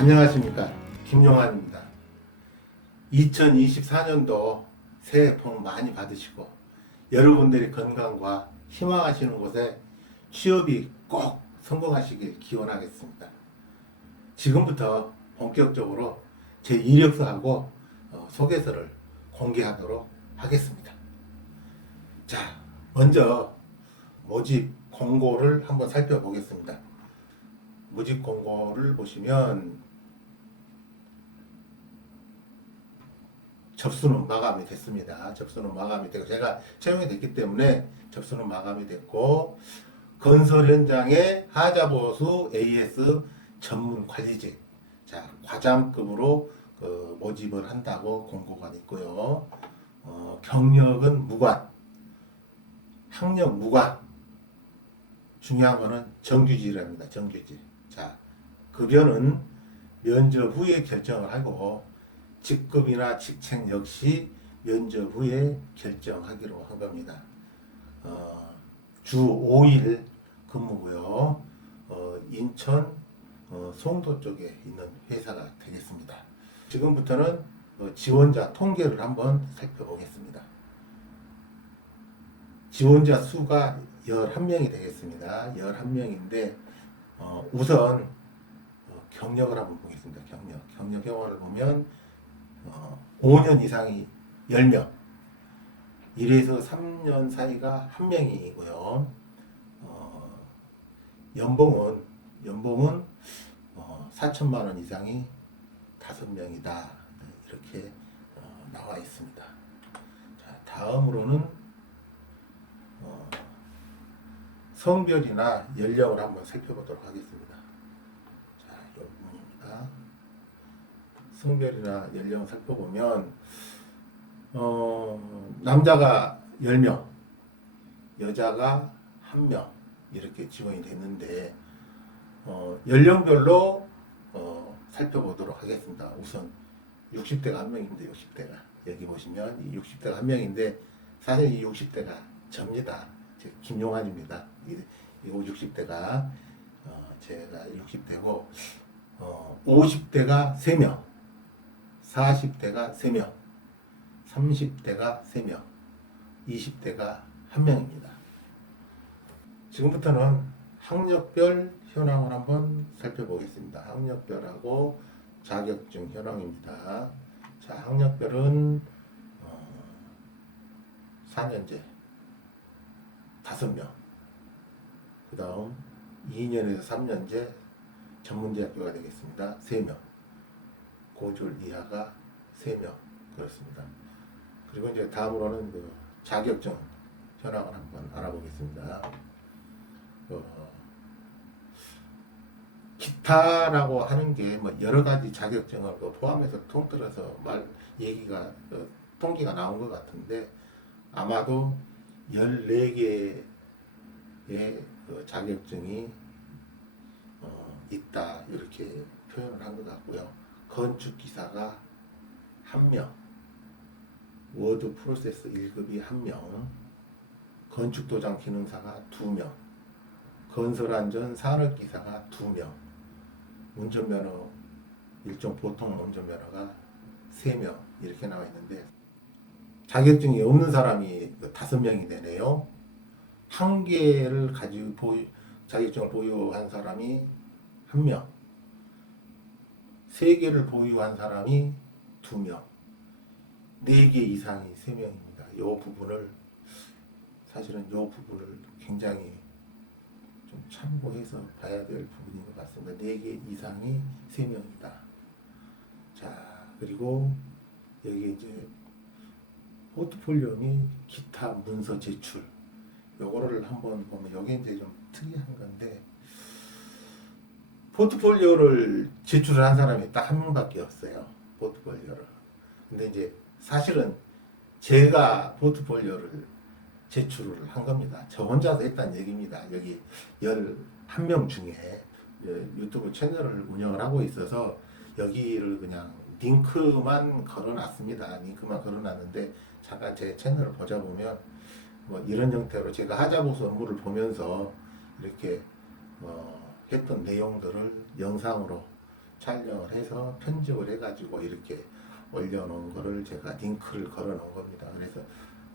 안녕하십니까, 김용환입니다. 2024년도 새해 복 많이 받으시고 여러분들의 건강과 희망하시는 곳에 취업이 꼭 성공하시길 기원하겠습니다. 지금부터 본격적으로 제 이력서하고 소개서를 공개하도록 하겠습니다. 자, 먼저 모집 공고를 한번 살펴보겠습니다. 모집 공고를 보시면 접수는 마감이 됐습니다. 접수는 마감이 되고 제가 채용이 됐기 때문에 접수는 마감이 됐고, 건설 현장의 하자보수 AS 전문 관리직, 자, 과장급으로 모집을 한다고 공고가 있고요. 경력은 무관, 학력 무관. 중요한 거는 정규직이랍니다. 정규직. 자, 급여는 면접 후에 결정을 하고 직급이나 직책 역시 면접 후에 결정하기로 한 겁니다. 주 5일 근무고요. 인천 송도 쪽에 있는 회사가 되겠습니다. 지금부터는 지원자 통계를 한번 살펴보겠습니다. 지원자 수가 11명이 되겠습니다. 11명인데 우선 경력을 한번 보겠습니다. 경력 경험을 보면 5년 이상이 10명, 1에서 3년 사이가 1명이고요. 연봉은 4천만 원 이상이 5명이다. 이렇게 나와 있습니다. 자, 다음으로는 성별이나 연령을 한번 살펴보도록 하겠습니다. 자, 이 부분입니다. 성별이나 연령을 살펴보면 남자가 10명, 여자가 1명 이렇게 지원이 됐는데 연령별로 살펴보도록 하겠습니다. 우선 60대가 1명인데 60대가 여기 보시면 이 60대가 1명인데 사실 이 60대가 접니다. 김용환입니다. 이 60대가 제가 60대고 50대가 3명, 40대가 3명, 30대가 3명, 20대가 1명입니다. 지금부터는 학력별 현황을 한번 살펴보겠습니다. 학력별하고 자격증 현황입니다. 자, 학력별은 4년제 5명, 그 다음 2년에서 3년제 전문대학교가 되겠습니다. 3명, 고졸 이하가 3명, 그렇습니다. 그리고 이제 다음으로는 자격증 현황을 한번 알아보겠습니다. 기타라고 하는 게 뭐 여러 가지 자격증을 포함해서 통틀어서 얘기가 통계가 나온 것 같은데 아마도 14개의 자격증이 있다 이렇게 표현을 한 것 같고요. 건축기사가 1명, 워드 프로세스 1급이 1명, 건축도장 기능사가 2명, 건설안전 산업기사가 2명, 운전면허 일종 보통 운전면허가 3명 이렇게 나와 있는데 자격증이 없는 사람이 5명이 되네요. 한 개를 가지고 자격증을 보유한 사람이 1명, 3개를 보유한 사람이 2명, 4개 이상이 3명입니다. 이 부분을 사실은 이 부분을 굉장히 좀 참고해서 봐야 될 부분인 것 같습니다. 4개 이상이 3명이다. 자, 그리고 여기 이제 포트폴리오니 기타 문서 제출 요거를 한번 보면 여기 이제 좀 특이한 건데 포트폴리오를 제출을 한 사람이 딱 1명밖에 없어요. 포트폴리오를. 근데 이제 사실은 제가 포트폴리오를 제출을 한 겁니다. 저 혼자서 했다는 얘기입니다. 여기 11명 중에 유튜브 채널을 운영을 하고 있어서 여기를 그냥 링크만 걸어놨습니다. 링크만 걸어놨는데 잠깐 제 채널을 보자 보면 뭐 이런 형태로 제가 하자보수 업무를 보면서 이렇게 했던 내용들을 영상으로 촬영을 해서 편집을 해가지고 이렇게 올려놓은 거를 제가 링크를 걸어놓은 겁니다. 그래서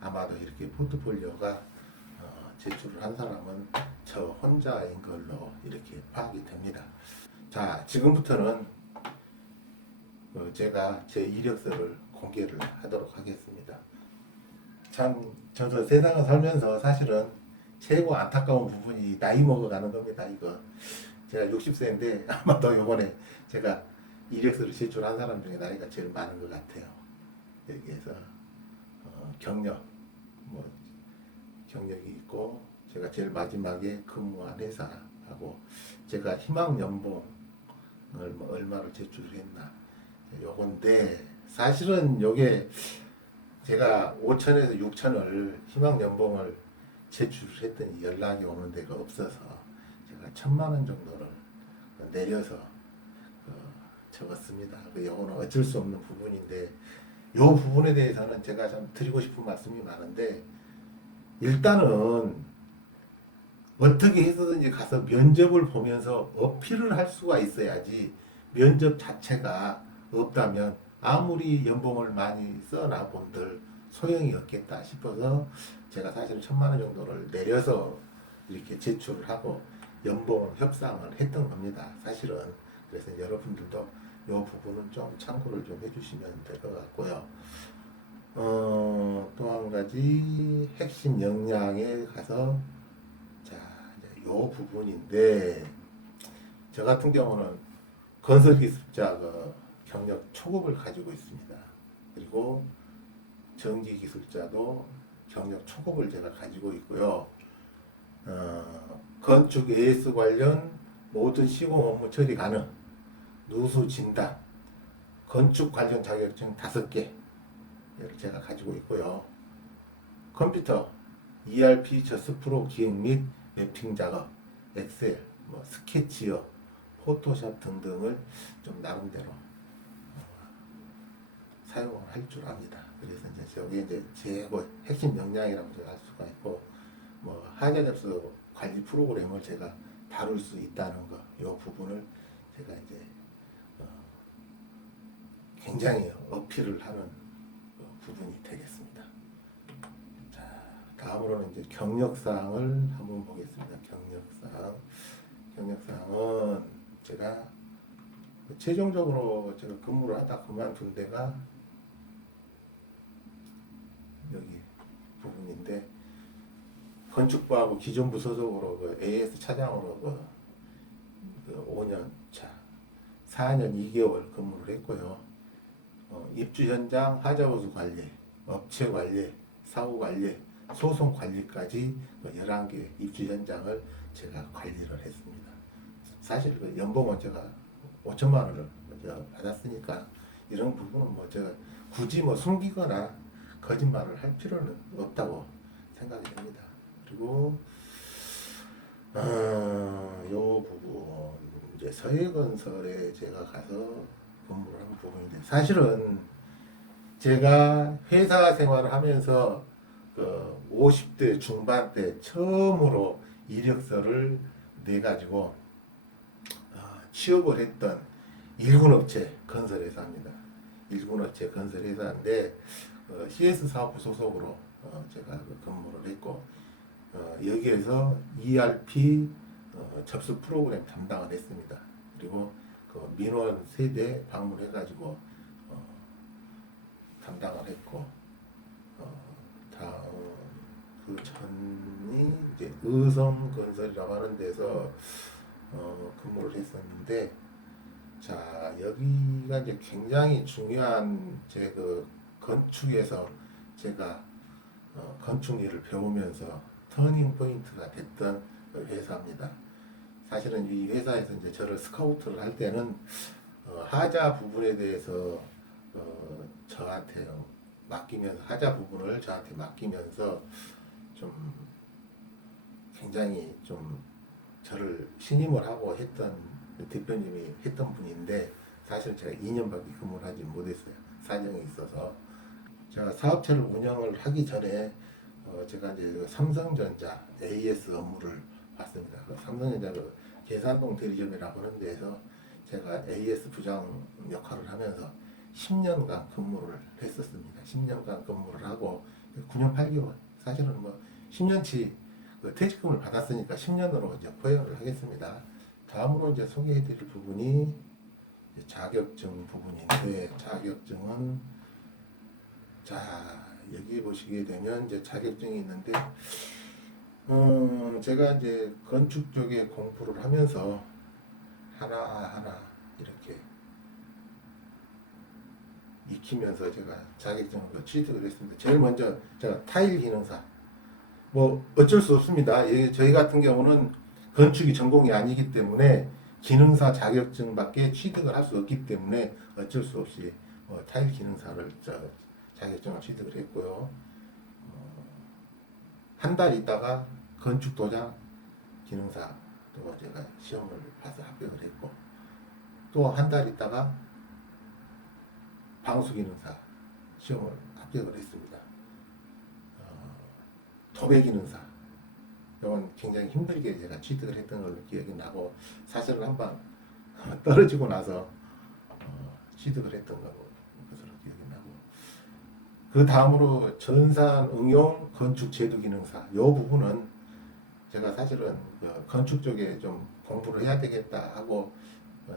아마도 이렇게 포트폴리오가 제출을 한 사람은 저 혼자인 걸로 이렇게 파악이 됩니다. 자, 지금부터는 제가 제 이력서를 공개를 하도록 하겠습니다. 참 저도 세상을 살면서 사실은 최고 안타까운 부분이 나이 먹어가는 겁니다. 이거 제가 60세인데 아마도 이번에 제가 이력서를 제출한 사람 중에 나이가 제일 많은 것 같아요. 여기에서 경력 뭐 경력이 있고 제가 제일 마지막에 근무한 회사하고 제가 희망 연봉을 뭐 얼마를 제출했나 요건데 사실은 요게 제가 5천에서 6천을 희망 연봉을 제출했더니 연락이 오는 데가 없어서 제가 1,000만 원 정도를 내려서 적었습니다. 요거는 어쩔 수 없는 부분인데 요 부분에 대해서는 제가 좀 드리고 싶은 말씀이 많은데 일단은 어떻게 해서든지 가서 면접을 보면서 어필을 할 수가 있어야지 면접 자체가 없다면 아무리 연봉을 많이 써놔본들 소용이 없겠다 싶어서 제가 사실 1,000만 원 정도를 내려서 이렇게 제출을 하고 연봉을 협상을 했던 겁니다. 사실은. 그래서 여러분들도 이 부분은 좀 참고를 좀 해주시면 될 것 같고요. 또 한 가지 핵심 역량에 가서 자, 이 부분인데 저 같은 경우는 건설기술자 경력 초급을 가지고 있습니다. 그리고 전기기술자도 경력 초급을 제가 가지고 있고요. 건축 AS 관련 모든 시공 업무 처리 가능, 누수 진단, 건축 관련 자격증 5개를 제가 가지고 있고요. 컴퓨터, ERP, 저스프로 기획 및 매핑 작업, 엑셀, 뭐 스케치업, 포토샵 등등을 좀 나름대로 사용을 할 줄 압니다. 그래서 이제 여기 이제 최고 핵심 역량이라고 제가 할 수가 있고, 뭐 하자 접수 관리 프로그램을 제가 다룰 수 있다는 거, 이 부분을 제가 이제 굉장히 어필을 하는 부분이 되겠습니다. 자, 다음으로는 이제 경력사항을 한번 보겠습니다. 경력사항은 제가 최종적으로 제가 근무를 하다 그만둔 데가 여기 부분인데 건축부하고 기존부 소속으로 AS 차장으로 5년 차 4년 2개월 근무를 했고요. 입주 현장 하자보수 관리, 업체 관리, 사후 관리, 소송 관리까지 11개 입주 현장을 제가 관리를 했습니다. 사실 연봉은 제가 5천만 원을 받았으니까 이런 부분은 뭐 제가 굳이 뭐 숨기거나 거짓말을 할 필요는 없다고 생각이 됩니다. 그리고 요 부분 이제 서해건설에 제가 가서 근무를 하는 부분인데 사실은 제가 회사 생활을 하면서 50대 중반 때 처음으로 이력서를 내 가지고 취업을 했던 일군업체 건설회사입니다. 일군업체 건설회사인데 CS 사업부 소속으로 제가 근무를 했고 여기에서 ERP 접수 프로그램 담당을 했습니다. 그리고 민원 세대 방문해가지고 담당을 했고 다음 그 전이 이제 의성건설이라고 하는 데서 근무를 했었는데 자 여기가 이제 굉장히 중요한 제 건축에서 제가 건축 일을 배우면서 터닝 포인트가 됐던 회사입니다. 사실은 이 회사에서 이제 저를 스카우트를 할 때는 하자 부분에 대해서 저한테 맡기면서 하자 부분을 저한테 맡기면서 좀 굉장히 좀 저를 신임을 하고 했던 대표님이 했던 분인데 사실 제가 2년밖에 근무를 하지 못했어요. 사정이 있어서 제가 사업체를 운영을 하기 전에 제가 이제 삼성전자 AS 업무를 봤습니다. 삼성전자 계산동 대리점이라고 하는 데에서 제가 AS 부장 역할을 하면서 10년간 근무를 했었습니다. 10년간 근무를 하고 9년 8개월 사실은 뭐 10년치 그 퇴직금을 받았으니까 10년으로 이제 포용을 하겠습니다. 다음으로 이제 소개해드릴 부분이 이제 자격증 부분인데 자격증은 자 여기 보시게 되면 이제 자격증이 있는데 제가 이제 건축 쪽에 공부를 하면서 하나하나 이렇게 익히면서 제가 자격증을 취득을 했습니다. 제일 먼저 제가 타일 기능사 뭐 어쩔 수 없습니다. 저희 같은 경우는 건축이 전공이 아니기 때문에 기능사 자격증밖에 취득을 할 수 없기 때문에 어쩔 수 없이 타일 기능사를 자격증을 취득을 했고요. 한 달 있다가 건축 도장 기능사 또 제가 시험을 봐서 합격을 했고 또 한 달 있다가 방수 기능사 시험을 합격을 했습니다. 도배 기능사 이건 굉장히 힘들게 제가 취득을 했던 걸로 기억이 나고 사실은 한번 떨어지고 나서 취득을 했던 것으로 기억이 나고 그 다음으로 전산 응용 건축 제도 기능사 이 부분은 제가 사실은 건축 쪽에 좀 공부를 해야 되겠다 하고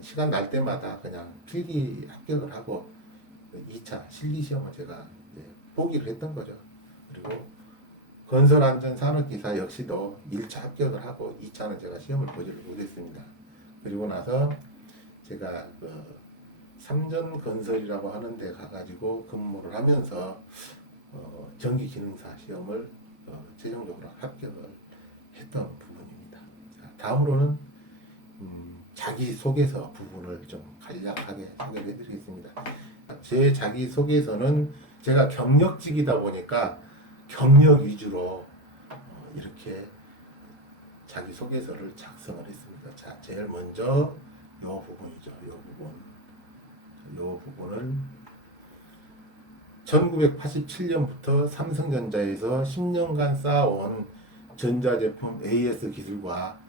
시간 날 때마다 그냥 필기 합격을 하고 2차 실기 시험을 제가 포기를 했던 거죠. 그리고 건설안전산업기사 역시도 1차 합격을 하고 2차는 제가 시험을 보지를 못했습니다. 그리고 나서 제가 삼전건설이라고 하는 데 가가지고 근무를 하면서 전기기능사 시험을 최종적으로 합격을 했던 부분입니다. 자, 다음으로는 자기소개서 부분을 좀 간략하게 소개해 드리겠습니다. 제 자기소개서는 제가 경력직이다 보니까 경력 위주로 이렇게 자기소개서를 작성을 했습니다. 자, 제일 먼저 이 부분이죠. 이 부분을 1987년부터 삼성전자에서 10년간 쌓아온 전자제품 AS 기술과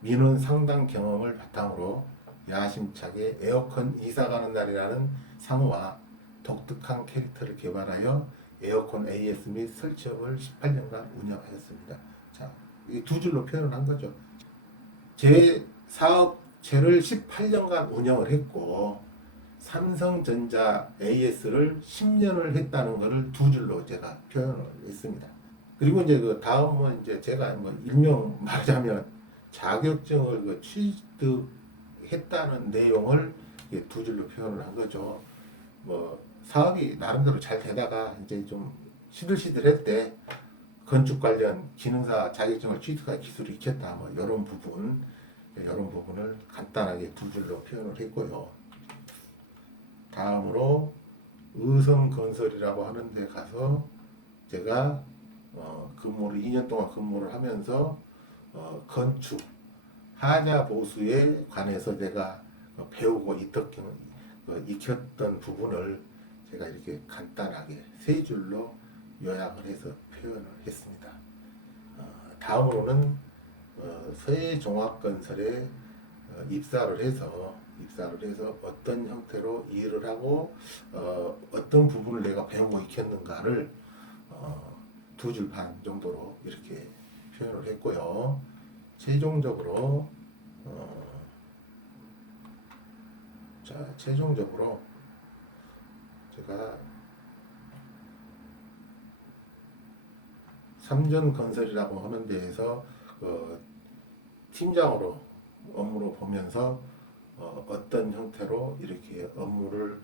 민원 상담 경험을 바탕으로 야심차게 에어컨 이사 가는 날이라는 상호와 독특한 캐릭터를 개발하여 에어컨 AS 및 설치업을 18년간 운영하였습니다. 자, 이 두 줄로 표현을 한 거죠. 제 사업체를 18년간 운영을 했고 삼성전자 AS를 10년을 했다는 것을 두 줄로 제가 표현을 했습니다. 그리고 이제 그 다음은 이제 제가 뭐 일명 말하자면 자격증을 취득했다는 내용을 두 줄로 표현을 한 거죠. 뭐 사업이 나름대로 잘 되다가 이제 좀 시들시들할 때 건축 관련 기능사 자격증을 취득할 기술이 익혔다 뭐 이런 부분을 간단하게 두 줄로 표현을 했고요. 다음으로 의성건설이라고 하는 데 가서 제가 2년 동안 근무를 하면서 건축 하자 보수에 관해서 내가 배우고 익혔던 부분을 제가 이렇게 간단하게 세 줄로 요약을 해서 표현을 했습니다. 다음으로는 서해종합건설에 입사를 해서 어떤 형태로 일을 하고 어떤 부분을 내가 배우고 익혔는가를 두 줄 반 정도로 이렇게 표현을 했고요. 최종적으로 제가 삼전건설이라고 하는 데에서 팀장으로 업무로 보면서 어떤 형태로 이렇게 업무를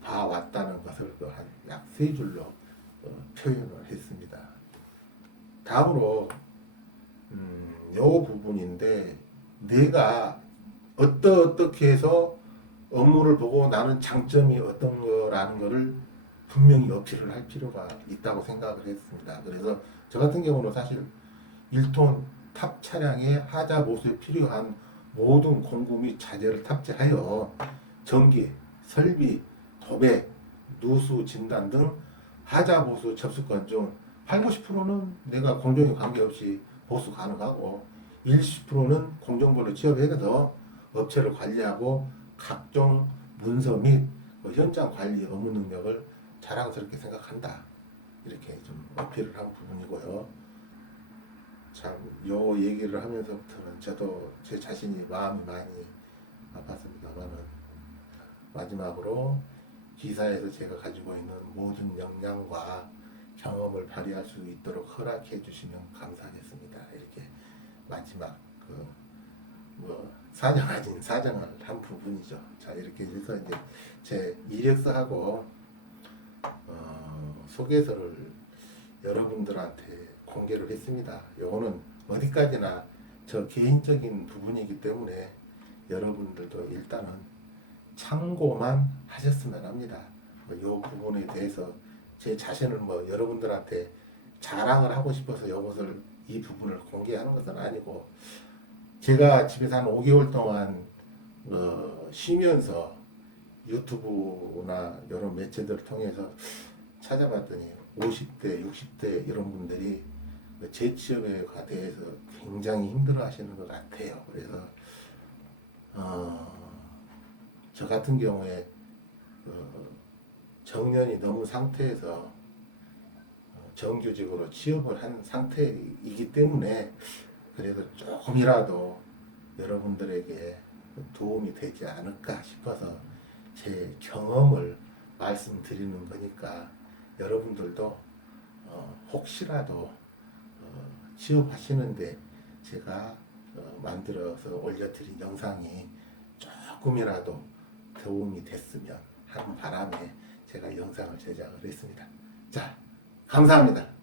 봐왔다는 것을 한 약 세 줄로 표현을 했습니다. 다음으로 이 부분인데 내가 어떻게 해서 업무를 보고 나는 장점이 어떤 거라는 거를 분명히 어필을 할 필요가 있다고 생각을 했습니다. 그래서 저 같은 경우는 사실 1톤 탑 차량의 하자 보수에 필요한 모든 공구 및 자재를 탑재하여 전기, 설비, 도배, 누수 진단 등 하자 보수 접수권 중 80, 90%는 내가 공정에 관계없이 보수 가능하고 20%는 공정별로 취업해서 업체를 관리하고 각종 문서 및 현장 관리 업무 능력을 자랑스럽게 생각한다. 이렇게 좀 어필을 한 부분이고요. 참, 요 얘기를 하면서부터는 저도 제 자신이 마음이 많이 아팠습니다만은 마지막으로 기사에서 제가 가지고 있는 모든 역량과 경험을 발휘할 수 있도록 허락해 주시면 감사하겠습니다. 이렇게 마지막 사정하진 사정을 한 부분이죠. 자, 이렇게 해서 이제 제 이력서하고 소개서를 여러분들한테 공개를 했습니다. 요거는 어디까지나 저 개인적인 부분이기 때문에 여러분들도 일단은 참고만 하셨으면 합니다. 요 부분에 대해서 제 자신을 여러분들한테 자랑을 하고 싶어서 이 부분을 공개하는 것은 아니고, 제가 집에서 한 5개월 동안 쉬면서 유튜브나 이런 매체들을 통해서 찾아봤더니 50대, 60대 이런 분들이 재취업에 대해서 굉장히 힘들어 하시는 것 같아요. 그래서 저 같은 경우에 정년이 넘은 상태에서 정규직으로 취업을 한 상태이기 때문에 그래도 조금이라도 여러분들에게 도움이 되지 않을까 싶어서 제 경험을 말씀드리는 거니까, 여러분들도 혹시라도 취업하시는데 제가 만들어서 올려드린 영상이 조금이라도 도움이 됐으면 하는 바람에 제가 영상을 제작을 했습니다. 자, 감사합니다.